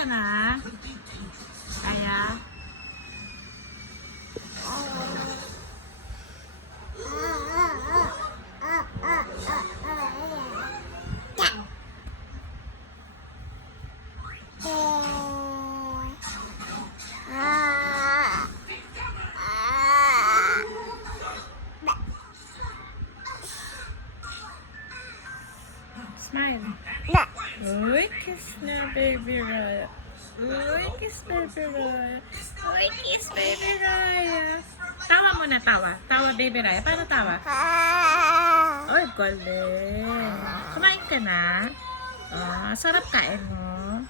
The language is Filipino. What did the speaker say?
ka na? Kaya? Smile. Uy, kiss na, baby Raya. Uy, kiss baby Raya. Uy, kiss baby Raya. Tawa mo na, tawa. Tawa, baby Raya. Paano tawa? Uy, galing. Kumain ka na? Sarap kain mo.